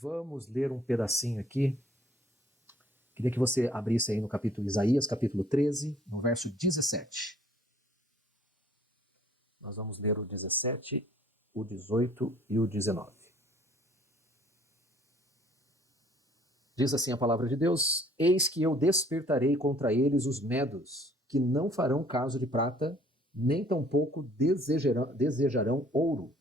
Vamos ler um pedacinho aqui. Queria que você abrisse aí no capítulo Isaías, capítulo 13, no verso 17. Nós vamos ler o 17, o 18 e o 19. Diz assim a palavra de Deus: Eis que eu despertarei contra eles os medos, que não farão caso de prata, nem tampouco desejarão ouro.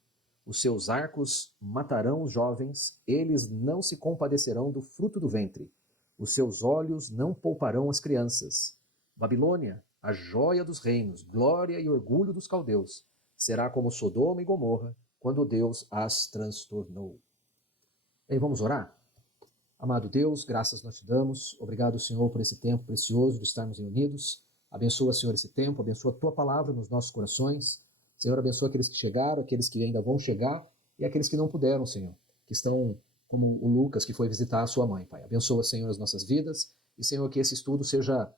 Os seus arcos matarão os jovens, eles não se compadecerão do fruto do ventre. Os seus olhos não pouparão as crianças. Babilônia, a joia dos reinos, glória e orgulho dos caldeus, será como Sodoma e Gomorra, quando Deus as transtornou. Bem, vamos orar? Amado Deus, graças nós te damos. Obrigado, Senhor, por esse tempo precioso de estarmos reunidos. Abençoa, Senhor, esse tempo, abençoa a tua palavra nos nossos corações. Senhor, abençoa aqueles que chegaram, aqueles que ainda vão chegar e aqueles que não puderam, Senhor, que estão como o Lucas, que foi visitar a sua mãe, Pai. Abençoa, Senhor, as nossas vidas e, Senhor, que esse estudo seja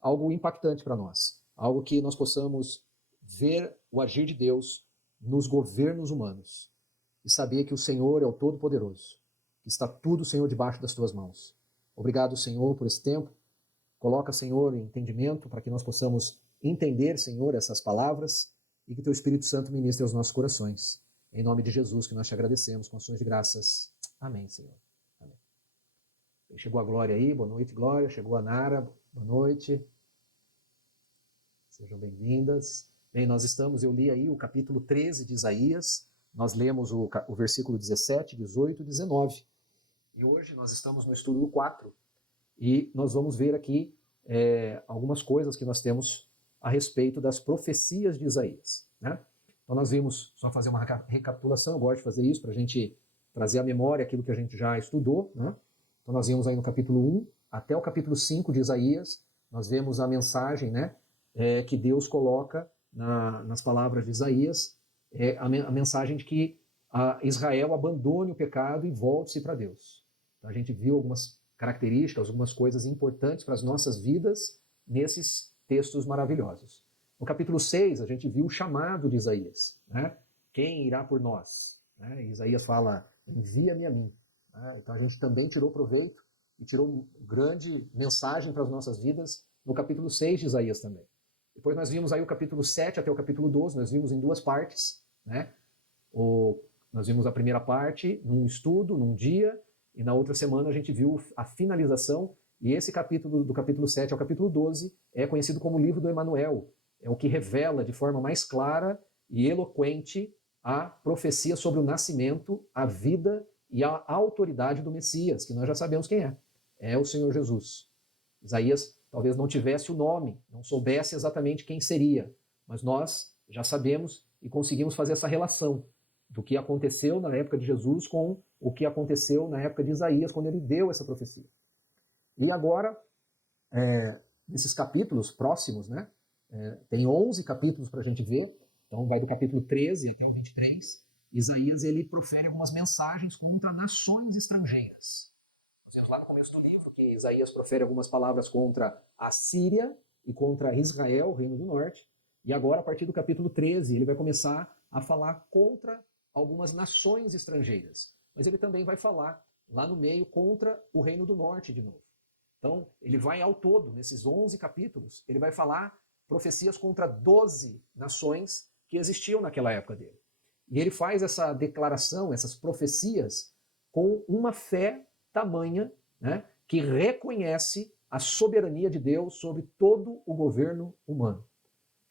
algo impactante para nós, algo que nós possamos ver o agir de Deus nos governos humanos e saber que o Senhor é o Todo-Poderoso, que está tudo, Senhor, debaixo das tuas mãos. Obrigado, Senhor, por esse tempo. Coloca, Senhor, entendimento para que nós possamos entender, Senhor, essas palavras e que teu Espírito Santo ministre aos nossos corações. Em nome de Jesus, que nós te agradecemos com ações de graças. Amém, Senhor. Amém. Chegou a Glória aí, boa noite, Glória. Chegou a Nara, boa noite. Sejam bem-vindas. Bem, eu li aí o capítulo 13 de Isaías, nós lemos o versículo 17, 18 e 19. E hoje nós estamos no estudo 4 e nós vamos ver aqui algumas coisas que nós temos a respeito das profecias de Isaías, né? Então nós vimos, só fazer uma recapitulação, eu gosto de fazer isso para a gente trazer à memória aquilo que a gente já estudou, né? Então nós vimos aí no capítulo 1 até o capítulo 5 de Isaías, nós vemos a mensagem, né, que Deus coloca nas palavras de Isaías, a mensagem de que Israel abandone o pecado e volte-se para Deus. Então a gente viu algumas características, algumas coisas importantes para as nossas vidas nesses textos maravilhosos. No capítulo 6, a gente viu o chamado de Isaías, né? Quem irá por nós? Né? Isaías fala, envia-me a mim. Né? Então a gente também tirou proveito e tirou grande mensagem para as nossas vidas no capítulo 6 de Isaías também. Depois nós vimos aí o capítulo 7 até o capítulo 12, nós vimos em duas partes, né? Nós vimos a primeira parte num estudo, num dia, e na outra semana a gente viu a finalização, e esse capítulo, do capítulo 7 ao capítulo 12, é conhecido como o livro do Emanuel. É o que revela de forma mais clara e eloquente a profecia sobre o nascimento, a vida e a autoridade do Messias, que nós já sabemos quem é. É o Senhor Jesus. Isaías talvez não tivesse o nome, não soubesse exatamente quem seria, mas nós já sabemos e conseguimos fazer essa relação do que aconteceu na época de Jesus com o que aconteceu na época de Isaías, quando ele deu essa profecia. E agora, nesses capítulos próximos, né, tem 11 capítulos para a gente ver, então vai do capítulo 13 até o 23, Isaías ele profere algumas mensagens contra nações estrangeiras. Nós vemos lá no começo do livro que Isaías profere algumas palavras contra a Síria e contra Israel, o Reino do Norte, e agora, a partir do capítulo 13, ele vai começar a falar contra algumas nações estrangeiras. Mas ele também vai falar, lá no meio, contra o Reino do Norte de novo. Então, ele vai ao todo, nesses 11 capítulos, ele vai falar profecias contra 12 nações que existiam naquela época dele. E ele faz essa declaração, essas profecias, com uma fé tamanha, né, que reconhece a soberania de Deus sobre todo o governo humano.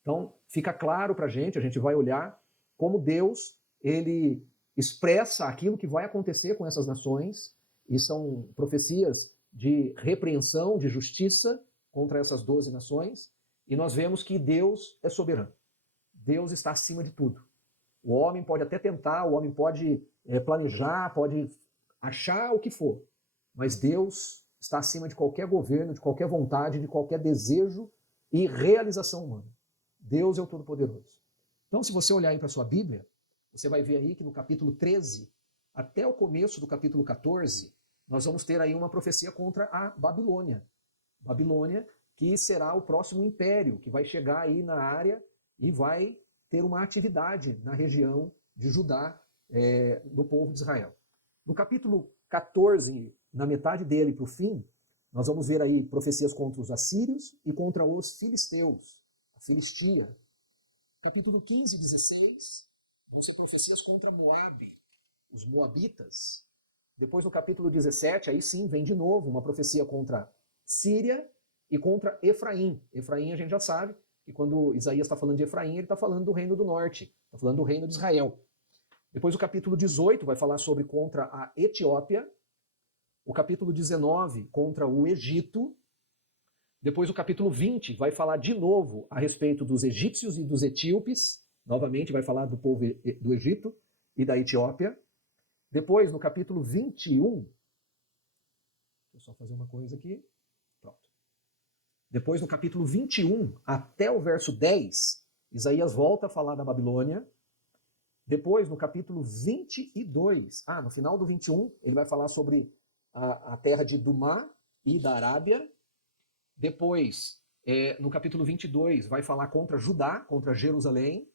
Então, fica claro para a gente vai olhar como Deus ele expressa aquilo que vai acontecer com essas nações, e são profecias de repreensão, de justiça contra essas 12 nações, e nós vemos que Deus é soberano. Deus está acima de tudo. O homem pode até tentar, o homem pode planejar, pode achar o que for, mas Deus está acima de qualquer governo, de qualquer vontade, de qualquer desejo e realização humana. Deus é o Todo-Poderoso. Então, se você olhar aí para a sua Bíblia, você vai ver aí que no capítulo 13, até o começo do capítulo 14, nós vamos ter aí uma profecia contra a Babilônia. Babilônia, que será o próximo império, que vai chegar aí na área e vai ter uma atividade na região de Judá, do povo de Israel. No capítulo 14, na metade dele para o fim, nós vamos ver aí profecias contra os assírios e contra os filisteus, a Filistia. Capítulo 15 e 16 vão ser profecias contra Moabe, os moabitas. Depois no capítulo 17, aí sim, vem de novo uma profecia contra Síria e contra Efraim. Efraim a gente já sabe que quando Isaías está falando de Efraim, ele está falando do reino do norte, está falando do reino de Israel. Depois o capítulo 18 vai falar sobre contra a Etiópia, o capítulo 19 contra o Egito, depois o capítulo 20 vai falar de novo a respeito dos egípcios e dos etíopes, novamente vai falar do povo do Egito e da Etiópia. Depois, no capítulo 21, deixa eu só fazer uma coisa aqui, pronto. Depois, no capítulo 21 até o verso 10, Isaías volta a falar da Babilônia. Depois, no capítulo 22, no final do 21, ele vai falar sobre a terra de Dumá e da Arábia. Depois, no capítulo 22, vai falar contra Judá, contra Jerusalém.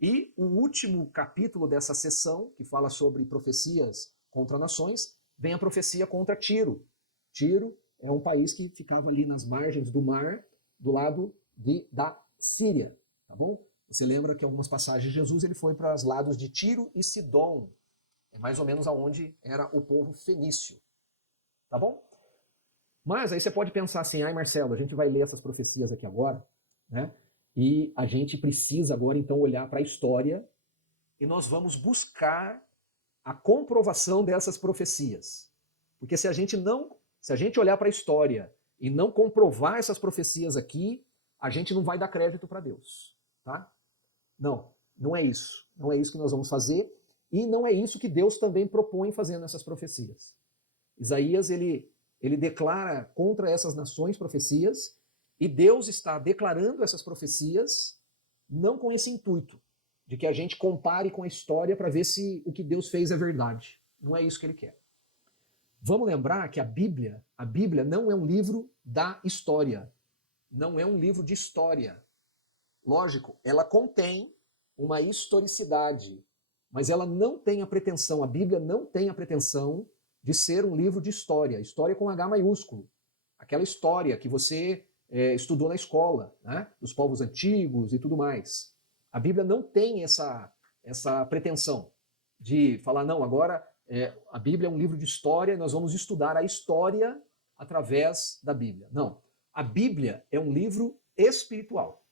E o último capítulo dessa sessão, que fala sobre profecias contra nações, vem a profecia contra Tiro. Tiro é um país que ficava ali nas margens do mar, do lado da Síria, tá bom? Você lembra que em algumas passagens de Jesus ele foi para os lados de Tiro e Sidom. É mais ou menos aonde era o povo fenício. Tá bom? Mas aí você pode pensar assim, Marcelo, a gente vai ler essas profecias aqui agora, né? E a gente precisa agora então olhar para a história e nós vamos buscar a comprovação dessas profecias. Porque se a gente olhar para a história e não comprovar essas profecias aqui, a gente não vai dar crédito para Deus, tá? Não é isso. Não é isso que nós vamos fazer e não é isso que Deus também propõe fazendo essas profecias. Isaías, ele declara contra essas nações profecias e Deus está declarando essas profecias não com esse intuito de que a gente compare com a história para ver se o que Deus fez é verdade. Não é isso que ele quer. Vamos lembrar que a Bíblia não é um livro da história. Não é um livro de história. Lógico, ela contém uma historicidade, mas ela não tem a pretensão, a Bíblia não tem a pretensão de ser um livro de história. História com H maiúsculo. Aquela história que você estudou na escola, né? Dos povos antigos e tudo mais. A Bíblia não tem essa pretensão de falar, não, agora a Bíblia é um livro de história e nós vamos estudar a história através da Bíblia. Não. A Bíblia é um livro espiritual.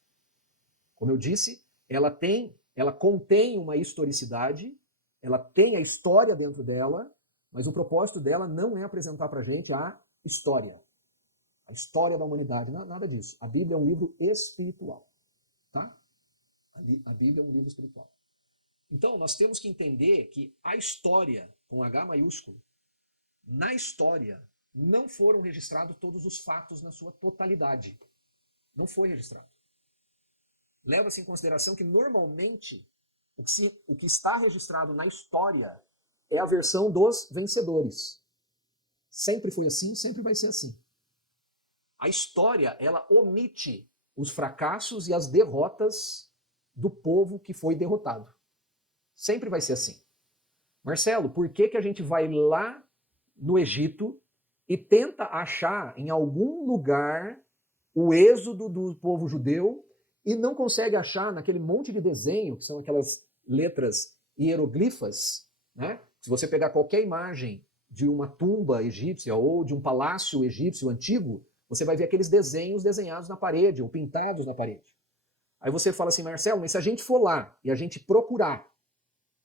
Como eu disse, ela contém uma historicidade, ela tem a história dentro dela, mas o propósito dela não é apresentar para a gente a história da humanidade, nada disso. A Bíblia é um livro espiritual. Tá? A Bíblia é um livro espiritual. Então, nós temos que entender que a história, com H maiúsculo, na história, não foram registrados todos os fatos na sua totalidade. Não foi registrado. Leva-se em consideração que, normalmente, o que está registrado na história é a versão dos vencedores. Sempre foi assim, sempre vai ser assim. A história, ela omite os fracassos e as derrotas do povo que foi derrotado. Sempre vai ser assim. Marcelo, por que a gente vai lá no Egito e tenta achar em algum lugar o êxodo do povo judeu e não consegue achar naquele monte de desenho, que são aquelas letras hieroglifas, né? Se você pegar qualquer imagem de uma tumba egípcia ou de um palácio egípcio antigo, você vai ver aqueles desenhos desenhados na parede ou pintados na parede. Aí você fala assim, Marcelo, mas se a gente for lá e a gente procurar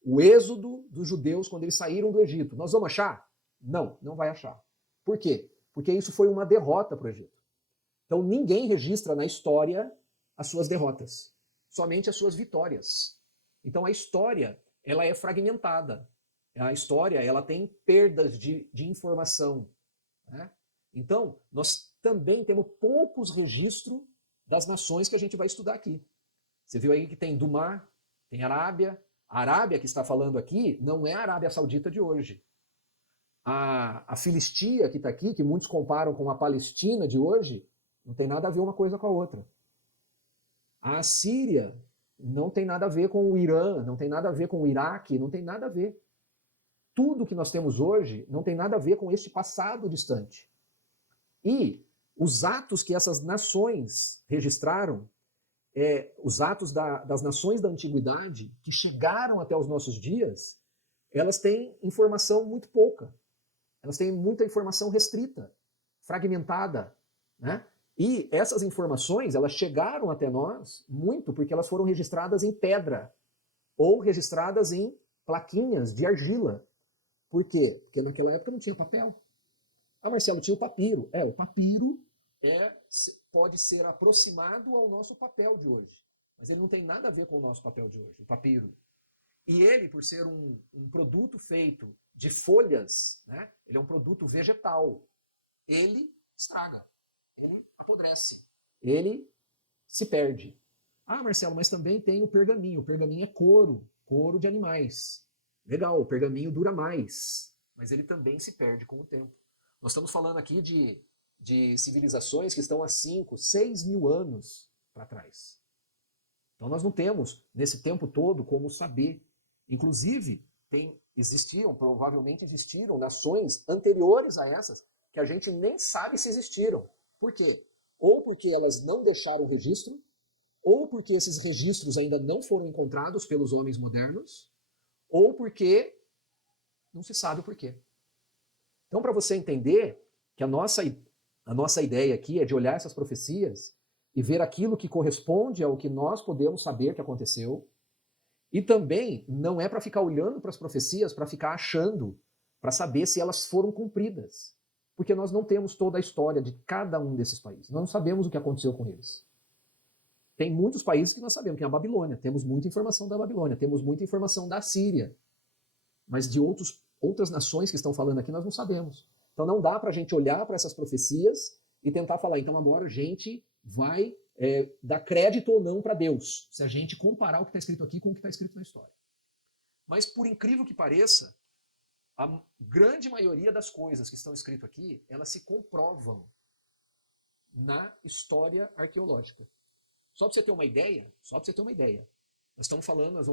o êxodo dos judeus quando eles saíram do Egito, nós vamos achar? Não, não vai achar. Por quê? Porque isso foi uma derrota para o Egito. Então ninguém registra na história as suas derrotas, somente as suas vitórias. Então a história, ela é fragmentada. A história, ela tem perdas de informação, né? Então, nós também temos poucos registros das nações que a gente vai estudar aqui. Você viu aí que tem Dumá, tem Arábia. A Arábia que está falando aqui não é a Arábia Saudita de hoje. A Filistia que está aqui, que muitos comparam com a Palestina de hoje, não tem nada a ver uma coisa com a outra. A Síria não tem nada a ver com o Irã, não tem nada a ver com o Iraque, não tem nada a ver. tudo que nós temos hoje não tem nada a ver com este passado distante. E os atos que essas nações registraram, os atos das nações da antiguidade que chegaram até os nossos dias, elas têm informação muito pouca. Elas têm muita informação restrita, fragmentada, né? E essas informações, elas chegaram até nós muito porque elas foram registradas em pedra ou registradas em plaquinhas de argila. Por quê? Porque naquela época não tinha papel. Ah, Marcelo, tinha o papiro. O papiro pode ser aproximado ao nosso papel de hoje. Mas ele não tem nada a ver com o nosso papel de hoje, o papiro. E ele, por ser um produto feito de folhas, né, ele é um produto vegetal. Ele estraga. Ele apodrece, ele se perde. Ah, Marcelo, mas também tem o pergaminho. O pergaminho é couro de animais. Legal, o pergaminho dura mais, mas ele também se perde com o tempo. Nós estamos falando aqui de civilizações que estão há 5, 6 mil anos para trás. Então nós não temos, nesse tempo todo, como saber. Inclusive, provavelmente existiram nações anteriores a essas que a gente nem sabe se existiram. Por quê? Ou porque elas não deixaram registro, ou porque esses registros ainda não foram encontrados pelos homens modernos, ou porque não se sabe o porquê. Então, para você entender que a nossa ideia aqui é de olhar essas profecias e ver aquilo que corresponde ao que nós podemos saber que aconteceu, e também não é para ficar olhando para as profecias, para ficar achando, para saber se elas foram cumpridas. Porque nós não temos toda a história de cada um desses países. Nós não sabemos o que aconteceu com eles. Tem muitos países que nós sabemos, que é a Babilônia. Temos muita informação da Babilônia, temos muita informação da Síria. Mas de outras nações que estão falando aqui, nós não sabemos. Então não dá para a gente olhar para essas profecias e tentar falar, então agora a gente vai dar crédito ou não para Deus, se a gente comparar o que está escrito aqui com o que está escrito na história. Mas por incrível que pareça, a grande maioria das coisas que estão escritas aqui, elas se comprovam na história arqueológica. Só para você ter uma ideia, nós vamos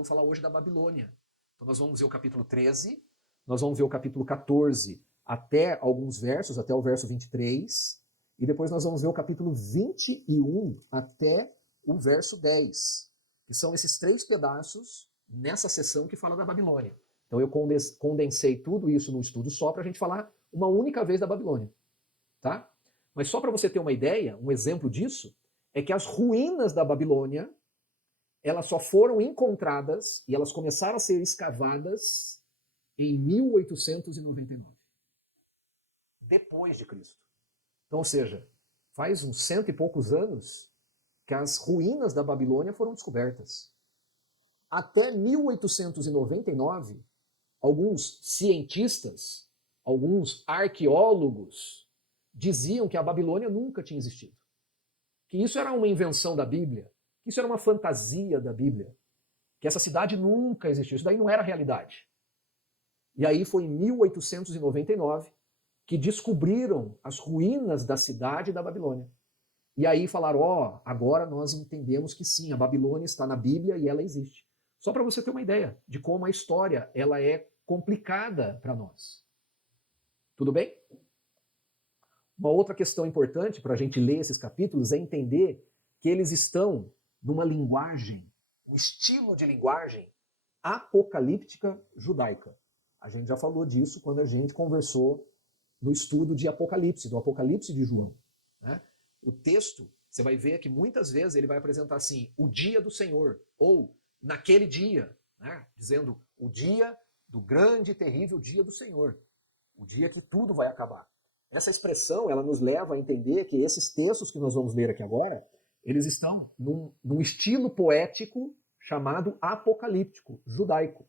falar hoje da Babilônia. Então nós vamos ver o capítulo 13, nós vamos ver o capítulo 14 até alguns versos, até o verso 23, e depois nós vamos ver o capítulo 21 até o verso 10, que são esses 3 pedaços nessa sessão que fala da Babilônia. Então eu condensei tudo isso num estudo só para a gente falar uma única vez da Babilônia. Tá? Mas só para você ter uma ideia, um exemplo disso, é que as ruínas da Babilônia, elas só foram encontradas e elas começaram a ser escavadas em 1899. Depois de Cristo. Então, ou seja, faz uns 100 e poucos anos que as ruínas da Babilônia foram descobertas. Até 1899, alguns cientistas, alguns arqueólogos diziam que a Babilônia nunca tinha existido. Que isso era uma invenção da Bíblia, que isso era uma fantasia da Bíblia, que essa cidade nunca existiu, isso daí não era realidade. E aí foi em 1899 que descobriram as ruínas da cidade da Babilônia. E aí falaram, agora nós entendemos que sim, a Babilônia está na Bíblia e ela existe. Só para você ter uma ideia de como a história ela é complicada para nós. Tudo bem? Uma outra questão importante para a gente ler esses capítulos é entender que eles estão numa linguagem, um estilo de linguagem apocalíptica judaica. A gente já falou disso quando a gente conversou no estudo de Apocalipse, do Apocalipse de João. Né? O texto, você vai ver que muitas vezes ele vai apresentar assim, o dia do Senhor, ou naquele dia, né? Dizendo o dia do grande e terrível dia do Senhor, o dia que tudo vai acabar. Essa expressão, ela nos leva a entender que esses textos que nós vamos ler aqui agora, eles estão num estilo poético chamado apocalíptico, judaico.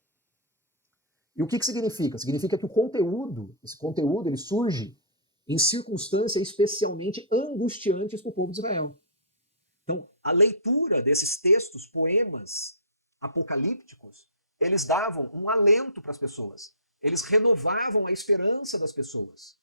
E o que significa? Significa que esse conteúdo ele surge em circunstâncias especialmente angustiantes para o povo de Israel. Então, a leitura desses textos, poemas apocalípticos, eles davam um alento para as pessoas. Eles renovavam a esperança das pessoas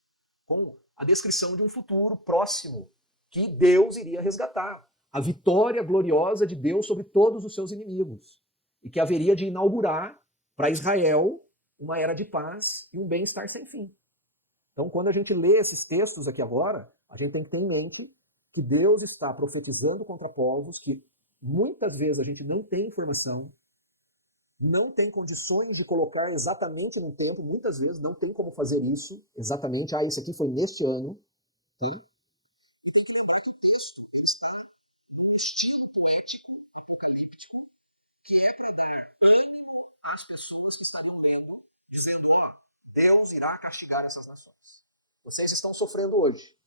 com a descrição de um futuro próximo que Deus iria resgatar. A vitória gloriosa de Deus sobre todos os seus inimigos. E que haveria de inaugurar para Israel uma era de paz e um bem-estar sem fim. Então, quando a gente lê esses textos aqui agora, a gente tem que ter em mente que Deus está profetizando contra povos que muitas vezes a gente não tem informação, não tem condições de colocar exatamente no tempo, muitas vezes não tem como fazer isso exatamente. Ah, esse aqui foi neste ano. Tem? Estilo poético, apocalíptico, que é para dar ânimo às pessoas que estariam lendo, dizendo, Deus irá castigar essas nações. Vocês estão sofrendo hoje.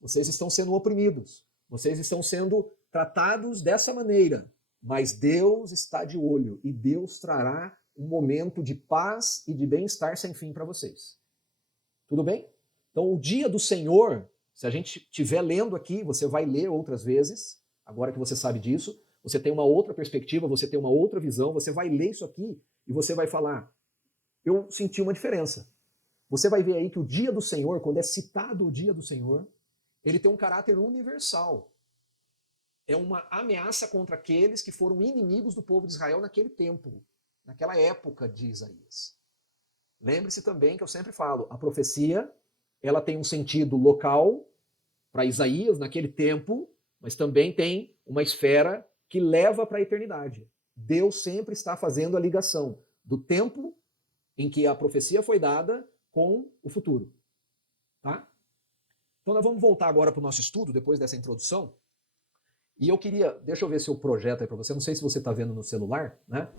Vocês estão sendo oprimidos. Vocês estão sendo tratados dessa maneira. Mas Deus está de olho e Deus trará um momento de paz e de bem-estar sem fim para vocês. Tudo bem? Então, o dia do Senhor, se a gente estiver lendo aqui, você vai ler outras vezes, agora que você sabe disso, você tem uma outra perspectiva, você tem uma outra visão, você vai ler isso aqui e você vai falar, eu senti uma diferença. Você vai ver aí que o dia do Senhor, quando é citado o dia do Senhor, ele tem um caráter universal. É uma ameaça contra aqueles que foram inimigos do povo de Israel naquele tempo, naquela época de Isaías. Lembre-se também que eu sempre falo, a profecia ela tem um sentido local para Isaías naquele tempo, mas também tem uma esfera que leva para a eternidade. Deus sempre está fazendo a ligação do tempo em que a profecia foi dada com o futuro. Tá? Então nós vamos voltar agora para o nosso estudo, depois dessa introdução. E eu queria, deixa eu ver se eu projeto aí para você, não sei se você está vendo no celular, né?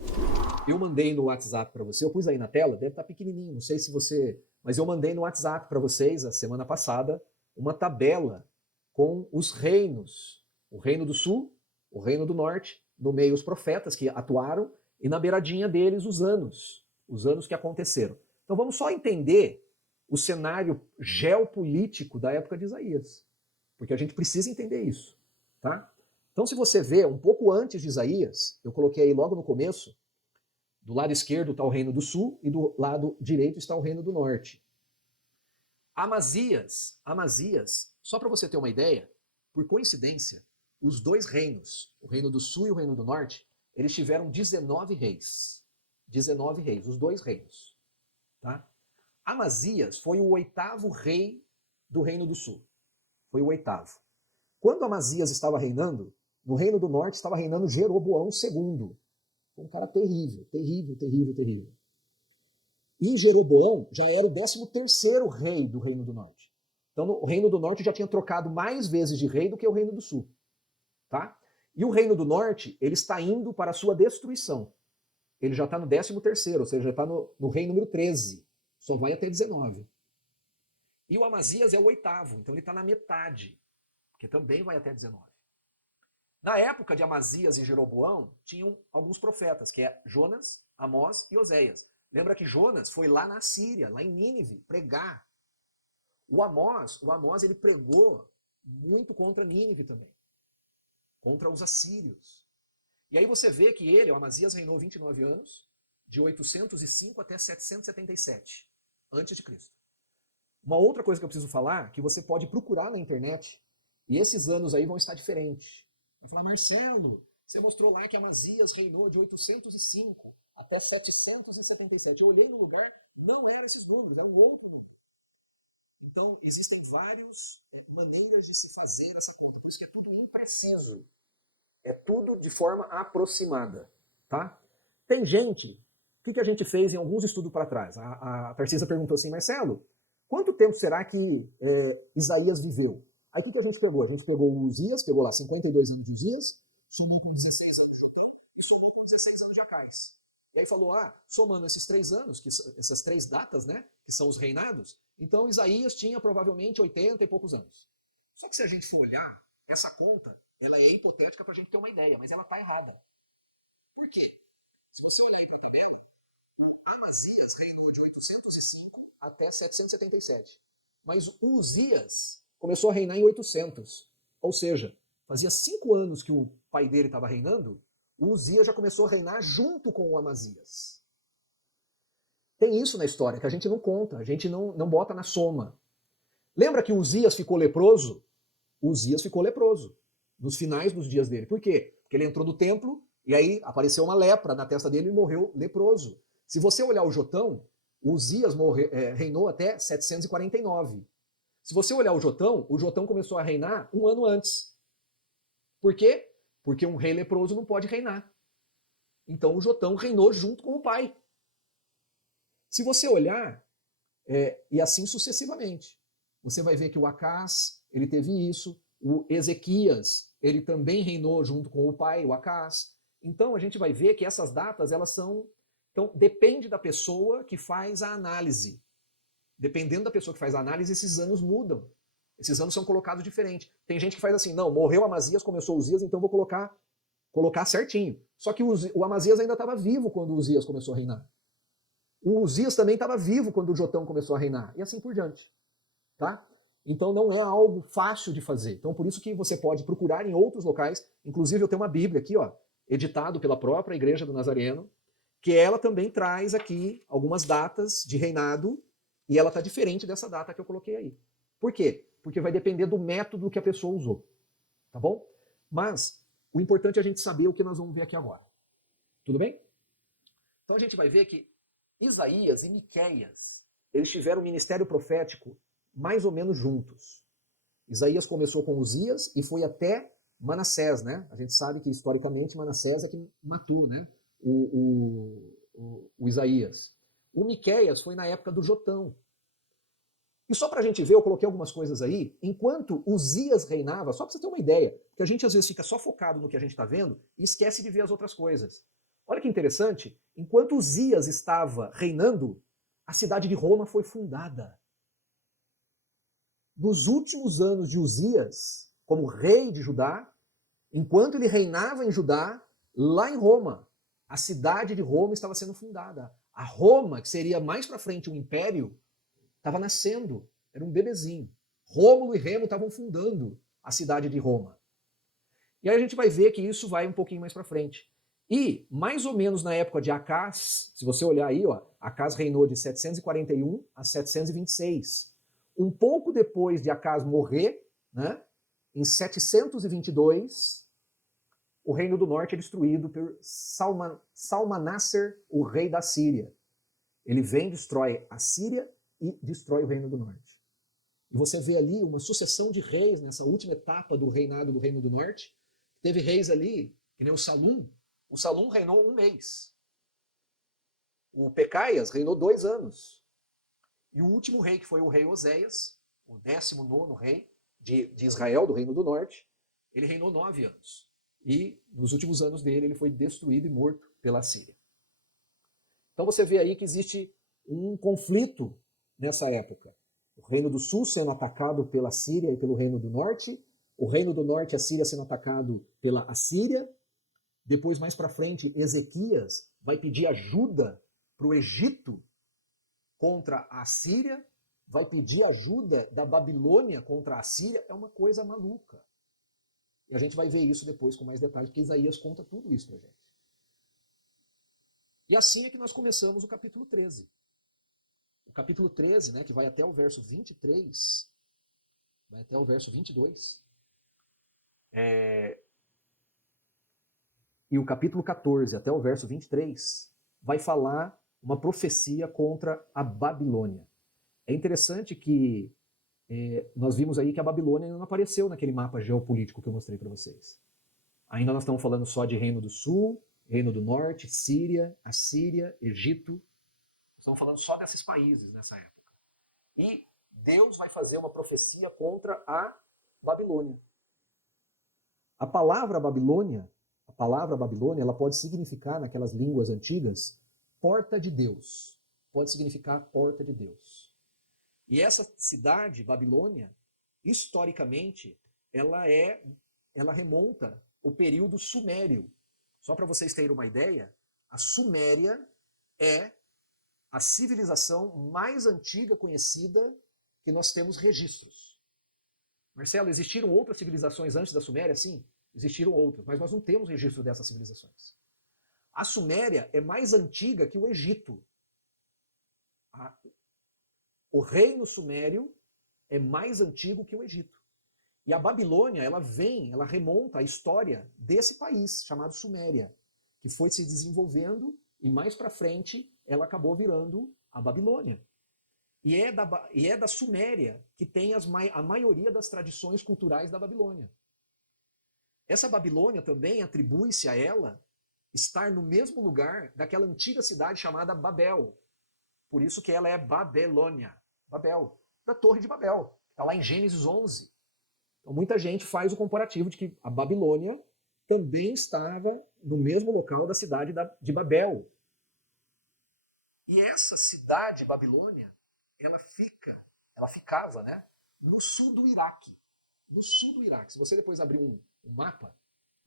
Eu mandei no WhatsApp para você, eu pus aí na tela, deve estar pequenininho, não sei se você... Mas eu mandei no WhatsApp para vocês, a semana passada, uma tabela com os reinos. O reino do sul, o reino do norte, no meio os profetas que atuaram, e na beiradinha deles os anos que aconteceram. Então vamos só entender o cenário geopolítico da época de Isaías, porque a gente precisa entender isso, tá? Então se você vê, um pouco antes de Isaías, eu coloquei aí logo no começo, do lado esquerdo está o reino do sul e do lado direito está o reino do norte. Amazias, só para você ter uma ideia, por coincidência, os dois reinos, o reino do sul e o reino do norte, eles tiveram 19 reis. 19 reis, os dois reinos. Tá? Amazias foi o 8º rei do reino do sul. Foi o 8º. Quando Amazias estava reinando, no reino do norte estava reinando Jeroboão II. Um cara terrível. E Jeroboão já era o 13º rei do Reino do Norte. Então o Reino do Norte já tinha trocado mais vezes de rei do que o Reino do Sul. Tá? E o Reino do Norte, ele está indo para a sua destruição. Ele já está no 13º, ou seja, já está no rei número 13. Só vai até 19. E o Amazias é o 8º, então ele está na metade, porque também vai até 19. Na época de Amazias e Jeroboão, tinham alguns profetas, que é Jonas, Amós e Oséias. Lembra que Jonas foi lá na Síria, lá em Nínive, pregar. O Amós ele pregou muito contra Nínive também, contra os assírios. E aí você vê que ele, o Amazias, reinou 29 anos, de 805 até 777, antes de Cristo. Uma outra coisa que eu preciso falar, que você pode procurar na internet, e esses anos aí vão estar diferentes. Vai falar, Marcelo, você mostrou lá que Amazias reinou de 805 até 777. Eu olhei no lugar, não eram esses números, era um outro número. Então, existem várias maneiras de se fazer essa conta. Por isso que é tudo impreciso. É tudo de forma aproximada. Tá? Tem gente, o que a gente fez em alguns estudos para trás? A Tarcísia perguntou assim, Marcelo, quanto tempo será que Isaías viveu? Aí o que a gente pegou? A gente pegou o Uzias, pegou lá 52 anos de Uzias, somou com 16 anos de Jotam e somou com 16 anos de Acais. E aí falou, somando esses 3 anos, essas 3 datas, né, que são os reinados, então Isaías tinha provavelmente 80 e poucos anos. Só que se a gente for olhar, essa conta, ela é hipotética para a gente ter uma ideia, mas ela está errada. Por quê? Se você olhar aí para a tabela, o Amazias reinou de 805 até 777. Mas o Uzias começou a reinar em 800. Ou seja, fazia 5 anos que o pai dele estava reinando, o Uzias já começou a reinar junto com o Amazias. Tem isso na história, que a gente não conta, a gente não bota na soma. Lembra que o Uzias ficou leproso? O Uzias ficou leproso nos finais dos dias dele. Por quê? Porque ele entrou no templo e aí apareceu uma lepra na testa dele e morreu leproso. Se você olhar o Jotam Uzias reinou até 749. Se você olhar o Jotão começou a reinar um ano antes. Por quê? Porque um rei leproso não pode reinar. Então o Jotão reinou junto com o pai. Se você olhar, e assim sucessivamente, você vai ver que o Acás, ele teve isso, o Ezequias, ele também reinou junto com o pai, o Acás. Então a gente vai ver que essas datas, elas são... Então depende da pessoa que faz a análise. Dependendo da pessoa que faz a análise, esses anos mudam. Esses anos são colocados diferente. Tem gente que faz assim, não, morreu Amazias, começou Uzias, então vou colocar certinho. Só que o Amazias ainda estava vivo quando o Uzias começou a reinar. O Uzias também estava vivo quando o Jotão começou a reinar. E assim por diante. Tá? Então não é algo fácil de fazer. Então por isso que você pode procurar em outros locais. Inclusive eu tenho uma Bíblia aqui, ó, editado pela própria Igreja do Nazareno, que ela também traz aqui algumas datas de reinado e ela está diferente dessa data que eu coloquei aí. Por quê? Porque vai depender do método que a pessoa usou. Tá bom? Mas o importante é a gente saber o que nós vamos ver aqui agora. Tudo bem? Então a gente vai ver que Isaías e Miqueias, eles tiveram um ministério profético mais ou menos juntos. Isaías começou com Uzias e foi até Manassés, né? A gente sabe que historicamente Manassés é que matou, né? O Isaías. O Miqueias foi na época do Jotão. E só para a gente ver, eu coloquei algumas coisas aí, enquanto Uzias reinava, só para você ter uma ideia, porque a gente às vezes fica só focado no que a gente está vendo e esquece de ver as outras coisas. Olha que interessante, enquanto Uzias estava reinando, a cidade de Roma foi fundada. Nos últimos anos de Uzias, como rei de Judá, enquanto ele reinava em Judá, lá em Roma, a cidade de Roma estava sendo fundada. A Roma, que seria mais para frente um império, estava nascendo, era um bebezinho. Rômulo e Remo estavam fundando a cidade de Roma. E aí a gente vai ver que isso vai um pouquinho mais para frente. E, mais ou menos na época de Acás, se você olhar aí, ó, Acás reinou de 741 a 726. Um pouco depois de Acás morrer, né, em 722, o Reino do Norte é destruído por Salmanasser, o rei da Síria. Ele vem, destrói a Síria e destrói o Reino do Norte. E você vê ali uma sucessão de reis nessa última etapa do reinado do Reino do Norte. Teve reis ali, que nem o Salum. O Salum reinou um mês. O Pecaias reinou 2 anos. E o último rei, que foi o rei Oséias, o 19º rei de Israel, do Reino do Norte, ele reinou 9 anos. E nos últimos anos dele, ele foi destruído e morto pela Síria. Então você vê aí que existe um conflito nessa época. O Reino do Sul sendo atacado pela Síria e pelo Reino do Norte, o Reino do Norte e a Síria sendo atacado pela Assíria. Depois, mais para frente, Ezequias vai pedir ajuda para o Egito contra a Síria, vai pedir ajuda da Babilônia contra a Síria. É uma coisa maluca. E a gente vai ver isso depois com mais detalhes, porque Isaías conta tudo isso para a gente. E assim é que nós começamos o capítulo 13. O capítulo 13, né, que vai até o verso 23, vai até o verso 22, e o capítulo 14 até o verso 23 vai falar uma profecia contra a Babilônia. É interessante que nós vimos aí que a Babilônia não apareceu naquele mapa geopolítico que eu mostrei para vocês. Ainda nós estamos falando só de Reino do Sul, Reino do Norte, Síria, Assíria, Egito. Estamos falando só desses países nessa época. E Deus vai fazer uma profecia contra a Babilônia. A palavra Babilônia, ela pode significar, naquelas línguas antigas, porta de Deus. Pode significar porta de Deus. E essa cidade, Babilônia, historicamente, ela remonta ao período sumério. Só para vocês terem uma ideia, a Suméria é a civilização mais antiga conhecida que nós temos registros. Marcelo, existiram outras civilizações antes da Suméria? Sim, existiram outras, mas nós não temos registro dessas civilizações. A Suméria é mais antiga que o Egito. O reino sumério é mais antigo que o Egito. E a Babilônia, ela remonta à história desse país, chamado Suméria, que foi se desenvolvendo e mais para frente ela acabou virando A Babilônia. E é da Suméria que tem a maioria das tradições culturais da Babilônia. Essa Babilônia também atribui-se a ela estar no mesmo lugar daquela antiga cidade chamada Babel. Por isso que ela é Babilônia, Babel, da Torre de Babel. Está lá em Gênesis 11. Então muita gente faz o comparativo de que a Babilônia também estava no mesmo local da cidade de Babel. E essa cidade Babilônia, ela ficava, né, no sul do Iraque. No sul do Iraque. Se você depois abrir um mapa,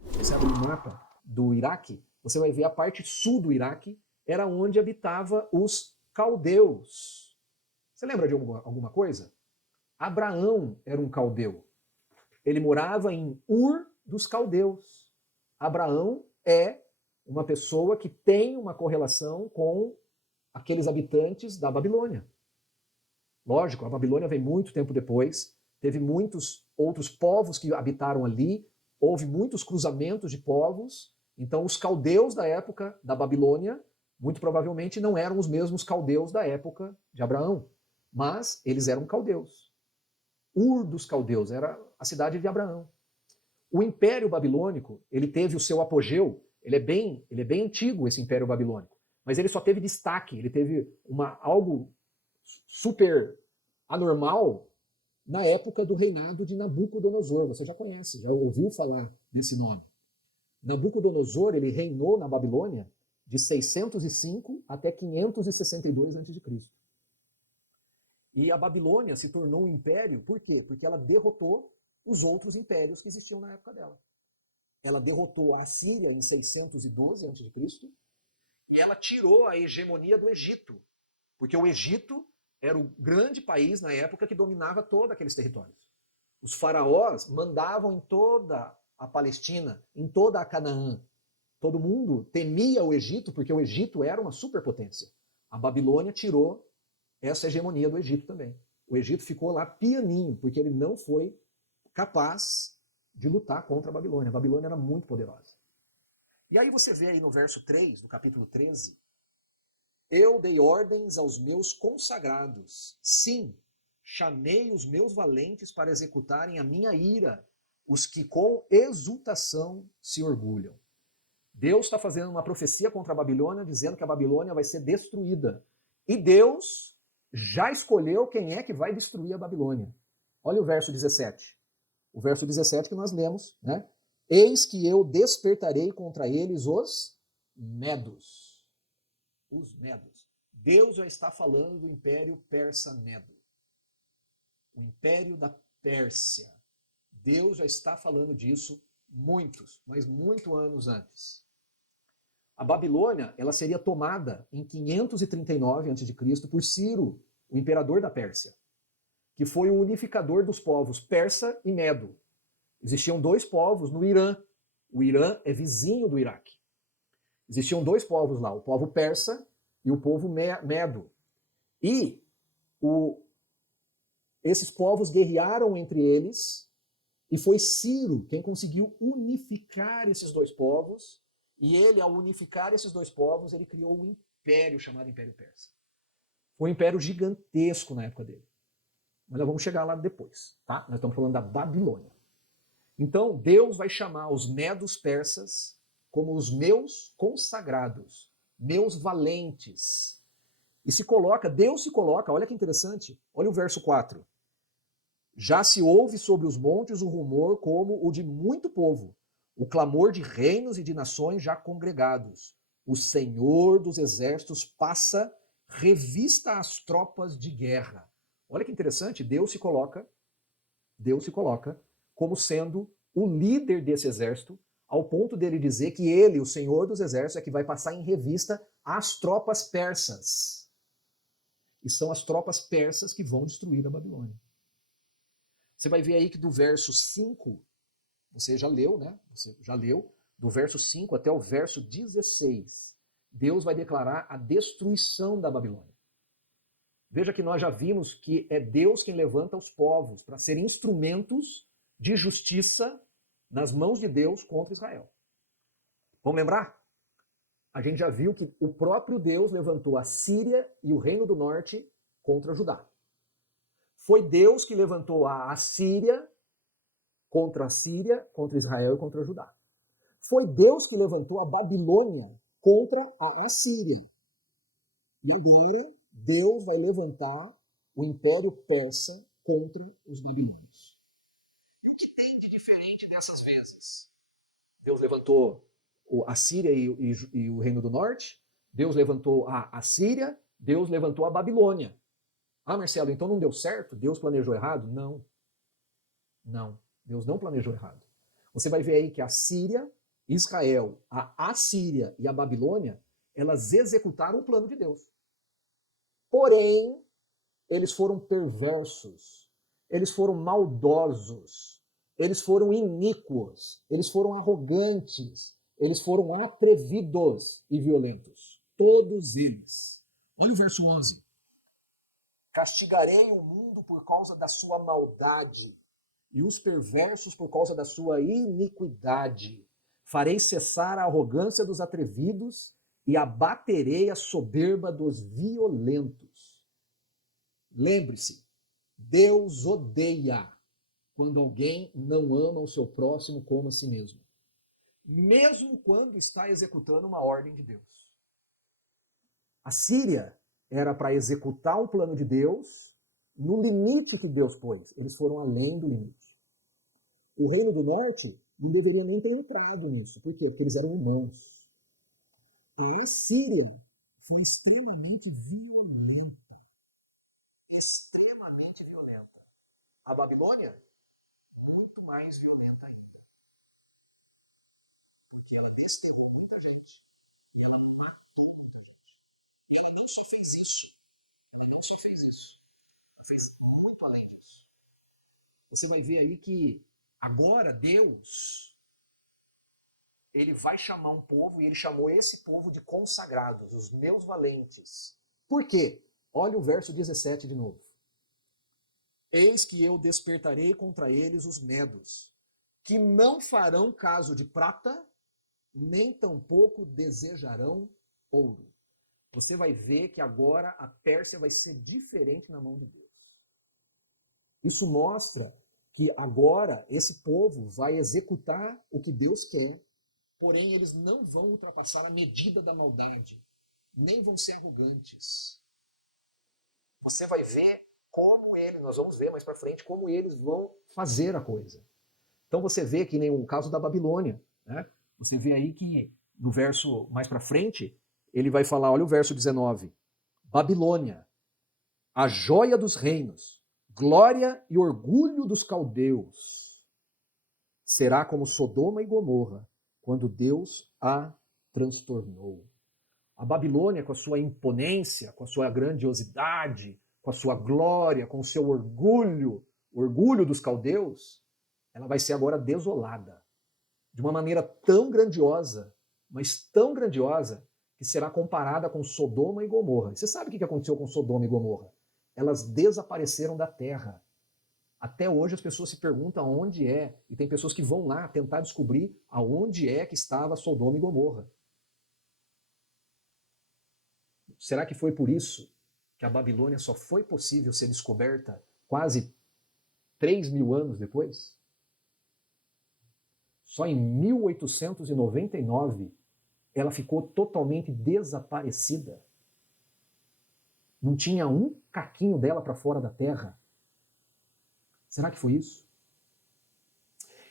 você abre um mapa do Iraque, você vai ver a parte sul do Iraque era onde habitava os caldeus. Você lembra de alguma coisa? Abraão era um caldeu. Ele morava em Ur dos caldeus. Abraão é uma pessoa que tem uma correlação com aqueles habitantes da Babilônia. Lógico, a Babilônia veio muito tempo depois, teve muitos outros povos que habitaram ali, houve muitos cruzamentos de povos, então os caldeus da época da Babilônia, muito provavelmente não eram os mesmos caldeus da época de Abraão, mas eles eram caldeus. Ur dos caldeus era a cidade de Abraão. O Império Babilônico, ele teve o seu apogeu, ele é bem antigo esse Império Babilônico, mas ele só teve destaque, ele teve algo super anormal na época do reinado de Nabucodonosor. Você já conhece, já ouviu falar desse nome. Nabucodonosor, ele reinou na Babilônia de 605 até 562 a.C. E a Babilônia se tornou um império, por quê? Porque ela derrotou os outros impérios que existiam na época dela. Ela derrotou a Assíria em 612 a.C. e ela tirou a hegemonia do Egito, porque o Egito era o grande país na época que dominava todos aqueles territórios. Os faraós mandavam em toda a Palestina, em toda a Canaã. Todo mundo temia o Egito porque o Egito era uma superpotência. A Babilônia tirou essa hegemonia do Egito também. O Egito ficou lá pianinho, porque ele não foi capaz de lutar contra a Babilônia. A Babilônia era muito poderosa. E aí você vê aí no verso 3, do capítulo 13, eu dei ordens aos meus consagrados. Sim, chamei os meus valentes para executarem a minha ira, os que com exultação se orgulham. Deus está fazendo uma profecia contra a Babilônia, dizendo que a Babilônia vai ser destruída. E Deus já escolheu quem é que vai destruir a Babilônia. Olha o verso 17. O verso 17 que nós lemos, né? Eis que eu despertarei contra eles os medos. Os medos. Deus já está falando do Império Persa-Medo. O Império da Pérsia. Deus já está falando disso mas muito anos antes. A Babilônia, ela seria tomada em 539 a.C. por Ciro, o imperador da Pérsia, que foi o unificador dos povos persa e medo. Existiam dois povos no Irã. O Irã é vizinho do Iraque. Existiam dois povos lá, o povo persa e o povo medo. E esses povos guerrearam entre eles, e foi Ciro quem conseguiu unificar esses dois povos, e ele, ao unificar esses dois povos, ele criou um império chamado Império Persa. Foi um império gigantesco na época dele. Mas nós vamos chegar lá depois, tá? Nós estamos falando da Babilônia. Então, Deus vai chamar os medos persas como os meus consagrados, meus valentes. E Deus se coloca, olha que interessante, olha o verso 4. Já se ouve sobre os montes o rumor como o de muito povo, o clamor de reinos e de nações já congregados. O Senhor dos exércitos passa, revista as tropas de guerra. Olha que interessante, Deus se coloca como sendo o líder desse exército, ao ponto dele dizer que ele, o Senhor dos exércitos, é que vai passar em revista as tropas persas. E são as tropas persas que vão destruir a Babilônia. Você vai ver aí que do verso 5, você já leu, né? Você já leu, do verso 5 até o verso 16, Deus vai declarar a destruição da Babilônia. Veja que nós já vimos que é Deus quem levanta os povos para serem instrumentos de justiça nas mãos de Deus contra Israel. Vamos lembrar? a gente já viu que o próprio Deus levantou a Síria e o Reino do Norte contra Judá. Foi Deus que levantou a Assíria contra Israel e contra Judá. Foi Deus que levantou a Babilônia contra a Assíria. E agora Deus vai levantar o Império Persa contra os babilônios. E o que tem de diferente dessas vezes? Deus levantou a Síria e o Reino do Norte, Deus levantou a Assíria, Deus levantou a Babilônia. Ah, Marcelo, então não deu certo? Deus planejou errado? Não. Não, Deus não planejou errado. Você vai ver aí que a Síria, Israel, a Assíria e a Babilônia, elas executaram o plano de Deus. Porém, eles foram perversos, eles foram maldosos, eles foram iníquos, eles foram arrogantes, eles foram atrevidos e violentos. Todos eles. Olha o verso 11. Castigarei o mundo por causa da sua maldade e os perversos por causa da sua iniquidade. Farei cessar a arrogância dos atrevidos e abaterei a soberba dos violentos. Lembre-se, Deus odeia quando alguém não ama o seu próximo como a si mesmo, mesmo quando está executando uma ordem de Deus. A Síria era para executar um plano de Deus no limite que Deus pôs. Eles foram além do limite. O Reino do Norte não deveria nem ter entrado nisso. Por quê? Porque eles eram irmãos. A Síria foi extremamente violenta. Extremamente violenta. A Babilônia, muito mais violenta ainda. Porque ela desterrou muita gente. E ela matou muita gente. E ela não só fez isso. Ela fez muito além disso. Você vai ver aí que agora Deus, ele vai chamar um povo, e ele chamou esse povo de consagrados, os meus valentes. Por quê? Olha o verso 17 de novo. Eis que eu despertarei contra eles os medos, que não farão caso de prata, nem tampouco desejarão ouro. Você vai ver que agora a Pérsia vai ser diferente na mão de Deus. Isso mostra que agora esse povo vai executar o que Deus quer, porém eles não vão ultrapassar a medida da maldade, nem vão ser arrogantes. Você vai ver como eles, nós vamos ver mais para frente, como eles vão fazer a coisa. Então você vê que nem o caso da Babilônia, né? Você vê aí que no verso mais para frente, ele vai falar, olha o verso 19, Babilônia, a joia dos reinos, glória e orgulho dos caldeus, será como Sodoma e Gomorra, quando Deus a transtornou. A Babilônia, com a sua imponência, com a sua grandiosidade, com a sua glória, com o seu orgulho, o orgulho dos caldeus, ela vai ser agora desolada. De uma maneira tão grandiosa, mas tão grandiosa, que será comparada com Sodoma e Gomorra. Você sabe o que aconteceu com Sodoma e Gomorra? Elas desapareceram da terra. Até hoje as pessoas se perguntam onde é, e tem pessoas que vão lá tentar descobrir aonde é que estava Sodoma e Gomorra. Será que foi por isso que a Babilônia só foi possível ser descoberta quase 3.000 anos depois? Só em 1899 ela ficou totalmente desaparecida. Não tinha um caquinho dela para fora da terra. Será que foi isso?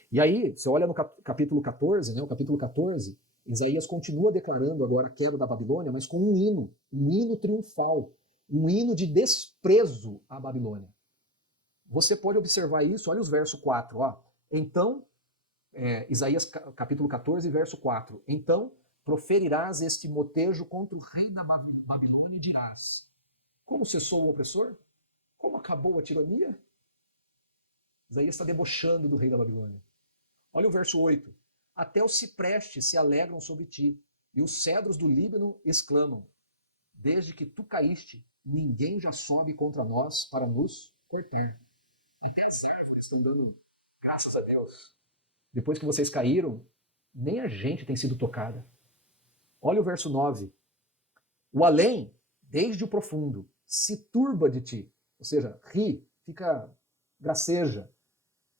E aí, você olha no capítulo 14, né, o capítulo 14, Isaías continua declarando agora a queda da Babilônia, mas com um hino triunfal, um hino de desprezo à Babilônia. Você pode observar isso, olha os versos 4. Ó. Então, Isaías capítulo 14, verso 4. Então proferirás este motejo contra o rei da Babilônia e dirás, como cessou o opressor? Como acabou a tirania? Isaías está debochando do rei da Babilônia. Olha o verso 8. Até os ciprestes se alegram sobre ti, e os cedros do Líbano exclamam, desde que tu caíste, ninguém já sobe contra nós para nos cortar. Até as árvores estão dando graças a Deus. Depois que vocês caíram, nem a gente tem sido tocada. Olha o verso 9. O além, desde o profundo, se turba de ti. Ou seja, ri, fica, graceja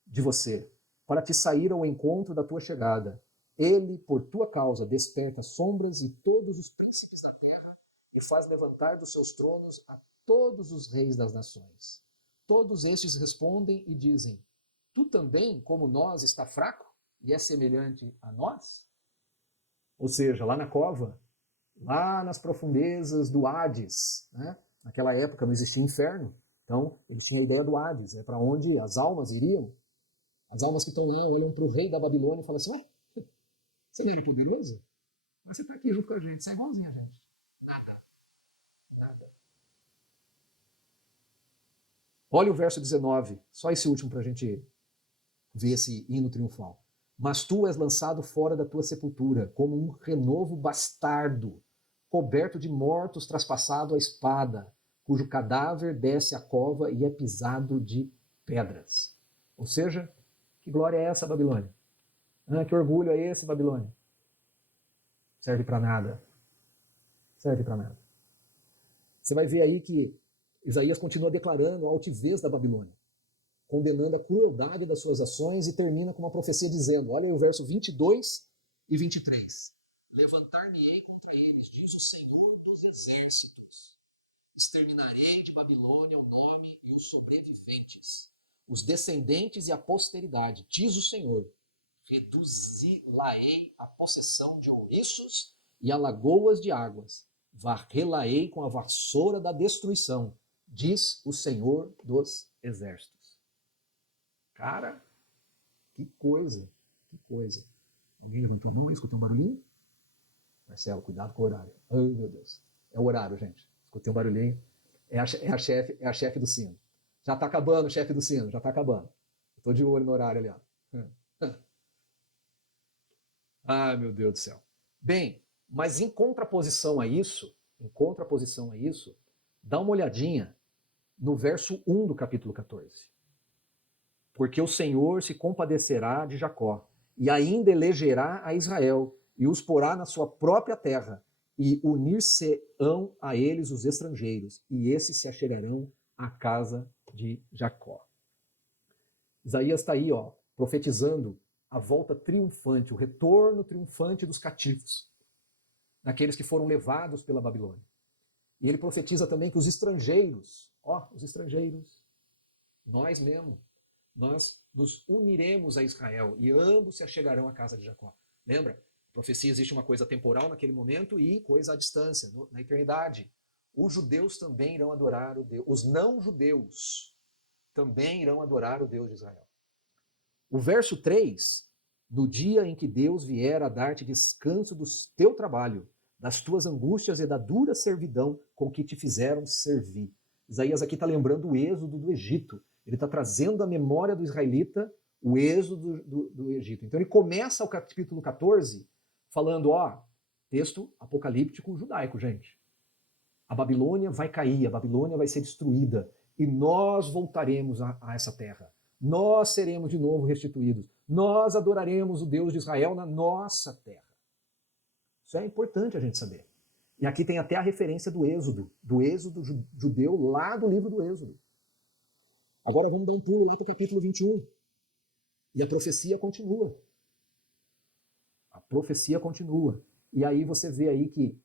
de você, para te sair ao encontro da tua chegada. Ele, por tua causa, desperta sombras e todos os príncipes da terra e faz levantar dos seus tronos a todos os reis das nações. Todos estes respondem e dizem, tu também, como nós, está fraco e é semelhante a nós? Ou seja, lá na cova, lá nas profundezas do Hades, né? Naquela época não existia inferno, então eles tinham a ideia do Hades, é para onde as almas iriam. As almas que estão lá olham para o rei da Babilônia e falam assim, ué, você não era poderoso? Mas você está aqui junto com a gente, você é igualzinho a gente. Nada. Nada. Olha o verso 19, só esse último para a gente ver esse hino triunfal. Mas tu és lançado fora da tua sepultura, como um renovo bastardo, coberto de mortos, traspassado à espada, cujo cadáver desce à cova e é pisado de pedras. Ou seja, que glória é essa, Babilônia? Que orgulho é esse, Babilônia? Serve para nada. Serve para nada. Você vai ver aí que Isaías continua declarando a altivez da Babilônia, condenando a crueldade das suas ações e termina com uma profecia dizendo, olha aí o verso 22 e 23. Levantar-me-ei contra eles, diz o Senhor dos exércitos. Exterminarei de Babilônia o nome e os sobreviventes, os descendentes e a posteridade, diz o Senhor. Reduzi-la-ei a possessão de ouriços e a lagoas de águas. Varrê-la-ei com a vassoura da destruição, diz o Senhor dos exércitos. Cara, que coisa, que coisa. Alguém levantou a mão? Escutei um barulhinho? Marcelo, cuidado com o horário. Ai, meu Deus. É o horário, gente. Escutei um barulhinho. É a chefe do sino. Já está acabando, chefe do sino, já está acabando. Estou de olho no horário ali, ó. Ai, meu Deus do céu. Bem, mas em contraposição a isso, dá uma olhadinha no verso 1 do capítulo 14. Porque o Senhor se compadecerá de Jacó, e ainda elegerá a Israel, e os porá na sua própria terra, e unir-se-ão a eles os estrangeiros, e esses se achegarão à casa de Jacó. Isaías está aí, ó, profetizando a volta triunfante, o retorno triunfante dos cativos, daqueles que foram levados pela Babilônia. E ele profetiza também que os estrangeiros, nós mesmo, nós nos uniremos a Israel e ambos se achegarão à casa de Jacó. Lembra? A profecia existe uma coisa temporal naquele momento e coisa à distância, na eternidade. Os judeus também irão adorar o Deus, os não-judeus também irão adorar o Deus de Israel. O verso 3, no dia em que Deus vier a dar-te descanso do teu trabalho, das tuas angústias e da dura servidão com que te fizeram servir. Isaías aqui está lembrando o êxodo do Egito. Ele está trazendo à memória do israelita o êxodo do Egito. Então ele começa o capítulo 14 falando, ó, texto apocalíptico judaico, gente. A Babilônia vai cair, a Babilônia vai ser destruída e nós voltaremos a essa terra. Nós seremos de novo restituídos. Nós adoraremos o Deus de Israel na nossa terra. Isso é importante a gente saber. E aqui tem até a referência do êxodo judeu lá do livro do Êxodo. Agora vamos dar um pulo lá para o capítulo 21. E a profecia continua. A profecia continua. E aí você vê aí que,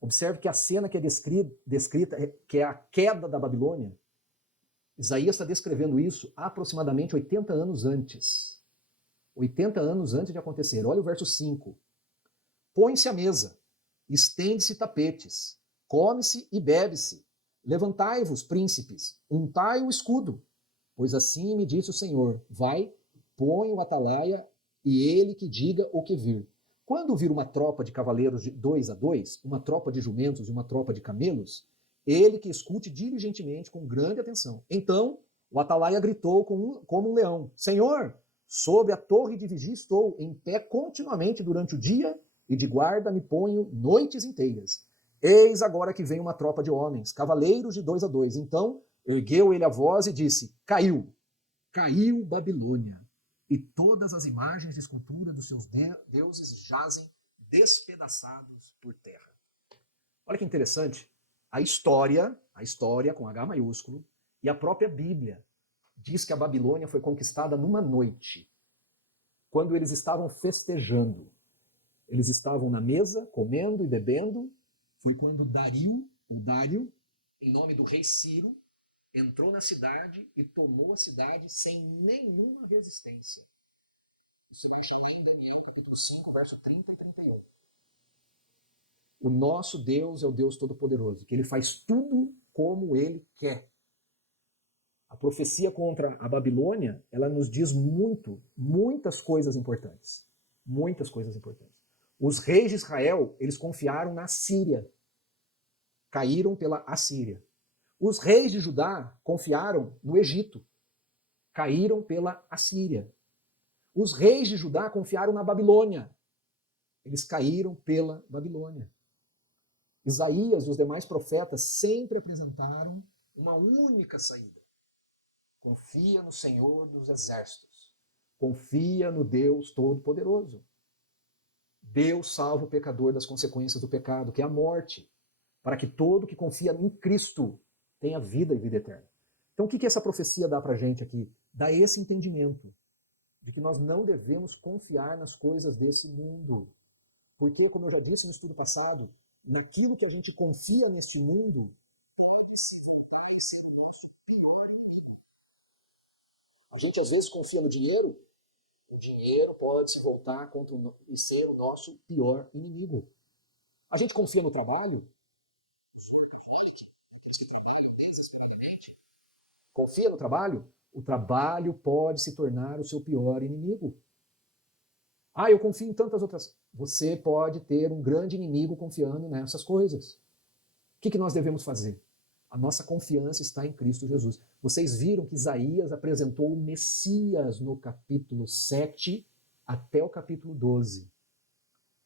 observe que a cena que é descrita, que é a queda da Babilônia, Isaías está descrevendo isso aproximadamente 80 anos antes. 80 anos antes de acontecer. Olha o verso 5. Põe-se à mesa, estende-se tapetes, come-se e bebe-se. Levantai-vos, príncipes, untai o escudo. Pois assim me disse o Senhor, vai, põe o atalaia e ele que diga o que vir. Quando vir uma tropa de cavaleiros de 2 a 2, uma tropa de jumentos e uma tropa de camelos, ele que escute diligentemente com grande atenção. Então o atalaia gritou como um leão, Senhor, sobre a torre de vigia estou, em pé continuamente durante o dia, e de guarda me ponho noites inteiras. Eis agora que vem uma tropa de homens, cavaleiros de 2 a 2. Então ergueu ele a voz e disse, caiu Babilônia, e todas as imagens de escultura dos seus deuses jazem despedaçados por terra. Olha que interessante. A história com H maiúsculo, e a própria Bíblia diz que a Babilônia foi conquistada numa noite, quando eles estavam festejando. Eles estavam na mesa, comendo e bebendo. Foi quando Dário, em nome do rei Ciro, entrou na cidade e tomou a cidade sem nenhuma resistência. Isso vai chamar em Daniel, capítulo 5, verso 30 e 31. O nosso Deus é o Deus Todo-Poderoso, que ele faz tudo como ele quer. A profecia contra a Babilônia, ela nos diz muitas coisas importantes. Muitas coisas importantes. Os reis de Israel, eles confiaram na Síria. Caíram pela Assíria. Os reis de Judá confiaram no Egito. Caíram pela Assíria. Os reis de Judá confiaram na Babilônia. Eles caíram pela Babilônia. Isaías e os demais profetas sempre apresentaram uma única saída. Confia no Senhor dos Exércitos. Confia no Deus Todo-Poderoso. Deus salva o pecador das consequências do pecado, que é a morte, para que todo que confia em Cristo tenha vida e vida eterna. Então o que essa profecia dá para a gente aqui? Dá esse entendimento de que nós não devemos confiar nas coisas desse mundo. Porque, como eu já disse no estudo passado, naquilo que a gente confia neste mundo pode se voltar e ser o nosso pior inimigo. A gente às vezes confia no dinheiro, o dinheiro pode se voltar contra e ser o nosso pior inimigo. A gente confia no trabalho, confia no trabalho, o trabalho pode se tornar o seu pior inimigo. Ah, eu confio em tantas outras. Você pode ter um grande inimigo confiando nessas coisas. O que nós devemos fazer? A nossa confiança está em Cristo Jesus. Vocês viram que Isaías apresentou o Messias no capítulo 7 até o capítulo 12.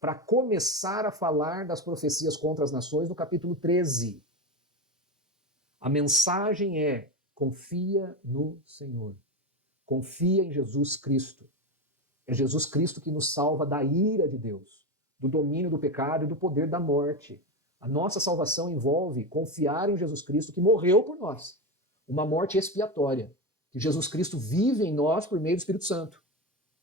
Para começar a falar das profecias contra as nações no capítulo 13. A mensagem é: confia no Senhor. Confia em Jesus Cristo. É Jesus Cristo que nos salva da ira de Deus, do domínio do pecado e do poder da morte. A nossa salvação envolve confiar em Jesus Cristo que morreu por nós. Uma morte expiatória. Que Jesus Cristo vive em nós por meio do Espírito Santo.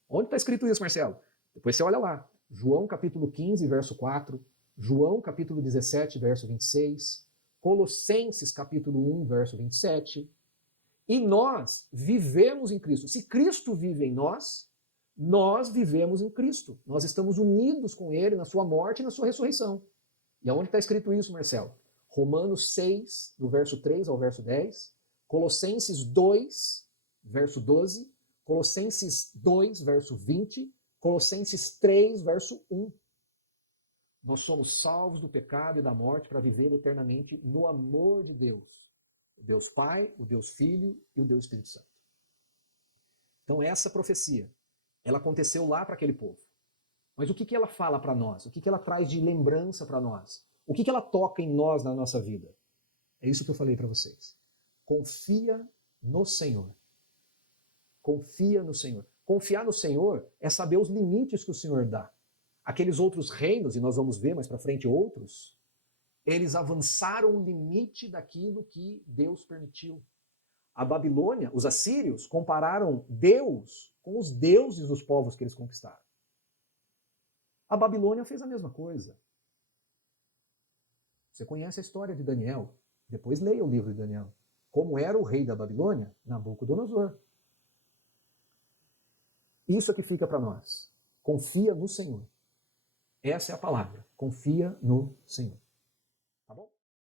Onde está escrito isso, Marcelo? Depois você olha lá. João capítulo 15, verso 4. João capítulo 17, verso 26. Colossenses capítulo 1, verso 27. E nós vivemos em Cristo. Se Cristo vive em nós, nós vivemos em Cristo. Nós estamos unidos com Ele na sua morte e na sua ressurreição. E aonde está escrito isso, Marcelo? Romanos 6, do verso 3 ao verso 10. Colossenses 2, verso 12. Colossenses 2, verso 20. Colossenses 3, verso 1. Nós somos salvos do pecado e da morte para viver eternamente no amor de Deus. O Deus Pai, o Deus Filho e o Deus Espírito Santo. Então essa profecia, ela aconteceu lá para aquele povo. Mas o que ela fala para nós? O que ela traz de lembrança para nós? O que ela toca em nós na nossa vida? É isso que eu falei para vocês. Confia no Senhor. Confia no Senhor. Confiar no Senhor é saber os limites que o Senhor dá. Aqueles outros reinos, e nós vamos ver mais para frente outros, eles avançaram o limite daquilo que Deus permitiu. A Babilônia, os assírios, compararam Deus com os deuses dos povos que eles conquistaram. A Babilônia fez a mesma coisa. Você conhece a história de Daniel. Depois leia o livro de Daniel. Como era o rei da Babilônia? Nabucodonosor. Isso é que fica para nós. Confia no Senhor. Essa é a palavra. Confia no Senhor.